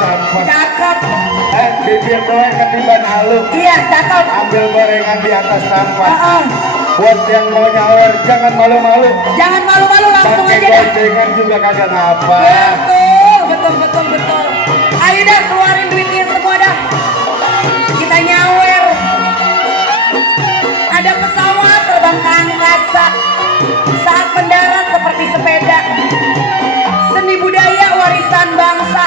tampak. Cakep. Bibir doang ketiban halu. Iya, cakep. Ambil gorengan di atas tampak. Heeh. Buat yang mau nyawer jangan malu-malu. Jangan malu-malu, langsung Pakai aja dah. gocengan juga kagak apa. Betul. Ayo dah, keluarin duitnya semua dah. Kita nyawer. Ada pesawat terbang ke angkasa. Saat mendarat seperti sepeda. Seni budaya warisan bangsa.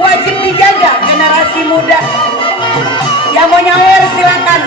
Wajib dijaga generasi muda. Yang mau nyawer silakan.